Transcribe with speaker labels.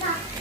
Speaker 1: Bye.